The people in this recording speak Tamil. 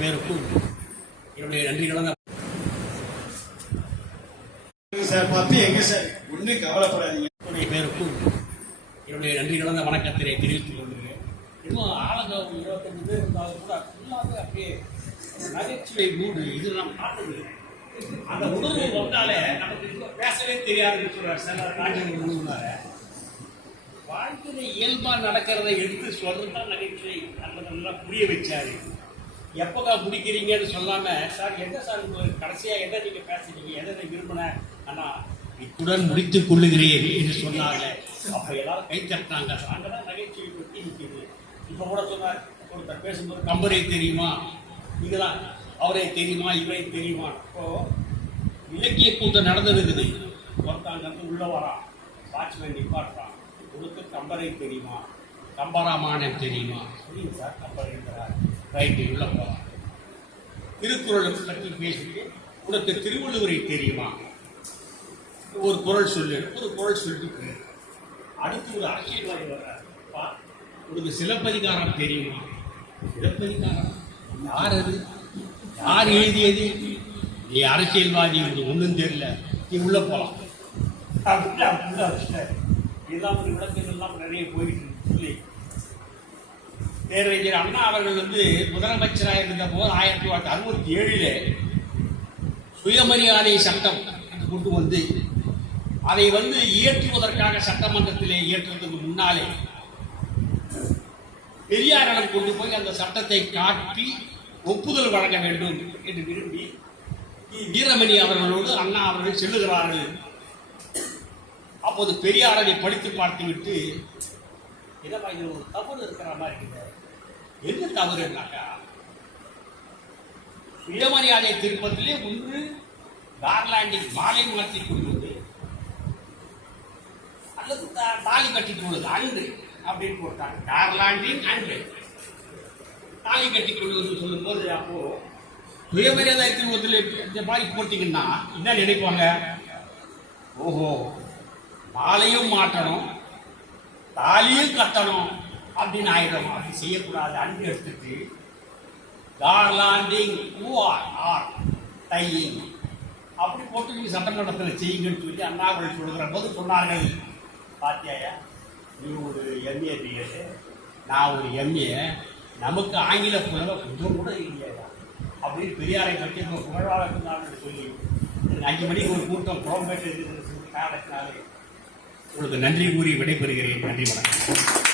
பேருக்கும் என்னுடைய நன்றிகளை சார் பப்பி எங்க சார் ஒன்றும் கவலைப்படாதீங்க. என்னுடைய பேருக்கும் என்னுடைய நன்றிகளை வணக்கத்தினை தெரிவித்துக் கொள்கிறேன். இன்னும் ஆளுங்க 25 பேர் இருந்தாலும் கூட ஃபுல்லாகவே அப்படியே நகைச்சுவை மூடு இது நம்ம பார்த்தது. அந்த உணர்வு வந்தாலே நமக்கு இன்னும் பேசவே தெரியாதுன்னு சொல்றாரு சார். ராஜேந்திர உணவுனால வாழ்க்கையில இயல்பா நடக்கிறத எடுத்து சொல்றதுதான் நகைச்சுவை. நல்லா புரிய வச்சாரு. எப்போக்கா முடிக்கிறீங்கன்னு சொல்லாம சார் என்ன சார் உங்களுக்கு கடைசியா என்ன நீங்க பேசுறீங்க எதை விரும்பின ஆனா இத்துடன் முடித்துக் கொள்ளுகிறேன் என்று சொன்னாங்க. அப்ப எல்லாரும் கை தட்டினாங்க. அங்கதான் நகைச்சுவை பற்றி நிற்குது. இப்ப கூட சொன்னார் ஒருத்தர் பேசும்போது கம்பரை தெரியுமா நீங்கதான் அவரை தெரியுமா இவரை தெரியுமா. இப்போ இலக்கிய கூட்டம் நடந்திருக்குது. ஒருத்தாங்க வந்து உள்ள வரான் வாட்ச்மேன் நிப்பாட்டுறான். உங்களுக்கு கம்பரை தெரியுமா கம்பராமாயணம் தெரியுமா புரியுது சார் கம்பரைங்கிறார். ரைட்டு உள்ள போகலாம். திருக்குறளை பற்றி பேசிட்டு உனக்கு திருவள்ளுவரை தெரியுமா ஒரு குறள் சொல்லு ஒரு குறள் சொல்லிட்டு அடுத்து ஒரு அரசியல்வாதி வர்றாரு. உனக்கு சிலப்பதிகாரம் தெரியுமா சிலப்பதிகாரம் யார் அது யார் எழுதியது நீ அரசியல்வாதி உனக்கு ஒன்றும் தெரியல நீ உள்ள போகலாம் அப்படின்னு இதெல்லாம் ஒரு விளக்கங்கள்லாம் நிறைய போயிட்டு சொல்லி பேரறிஞர் அண்ணா அவர்கள் வந்து முதலமைச்சராக இருந்த போது 1967 சுயமரியாதை சட்டம் கொண்டு வந்து அதை வந்து இயற்றுவதற்காக சட்டமன்றத்திலே இயற்றுவதற்கு முன்னாலே பெரியாரிடம் கொண்டு போய் அந்த சட்டத்தை காட்டி ஒப்புதல் வழங்க வேண்டும் என்று விரும்பி வீரமணி அவர்களோடு அண்ணா அவர்கள் செல்லுகிறார்கள். அப்போது பெரியார் அதை படித்து பார்த்துவிட்டு என்னப்பா இது ஒரு தவறு இருக்கிற மாதிரி இருக்குது. என்ன தவறுனாக்கா சுயமரியாதை திருப்பத்திலே ஒன்று கார்லாண்டில் மாலை மாற்றி கொள்வது அல்லது தாலி கட்டிக் கொள்வது அன்று அப்படின்னு போட்டாங்க. கார்லாண்டின் அன்று தாலி கட்டிக் கொள்வது சொல்லும் போது அப்போ சுயமரியாதை திருப்பத்தில் இந்த மாதிரி போட்டீங்கன்னா என்ன நினைப்பாங்க ஓஹோ மாலையும் மாற்றணும் தாலியும் கட்டணும் அப்படின்னு ஆயிடும். அப்படி செய்யக்கூடாது. அன்பு எடுத்துட்டு கார்லாண்டிங் டையிங் அப்படி போட்டு நீங்க சட்டமன்றத்தில் செய்யுங்கன்னு சொல்லி அண்ணாவர்கள் சொல்கிற போது சொன்னார்கள் பாத்தியாயா நீ ஒரு எம்ஏ பிஎட் நான் ஒரு எம்ஏ நமக்கு ஆங்கில புலவை கொஞ்சம் கூட இல்லையா அப்படின்னு பெரியாரை பற்றி புகழாக இருந்தாங்கன்னு சொல்லி 5 மணிக்கு ஒரு கூட்டம் புறம்பேட்டு காரணத்தினாலே உங்களுக்கு நன்றி கூறி விடைபெறுகிறேன். நன்றி வணக்கம்.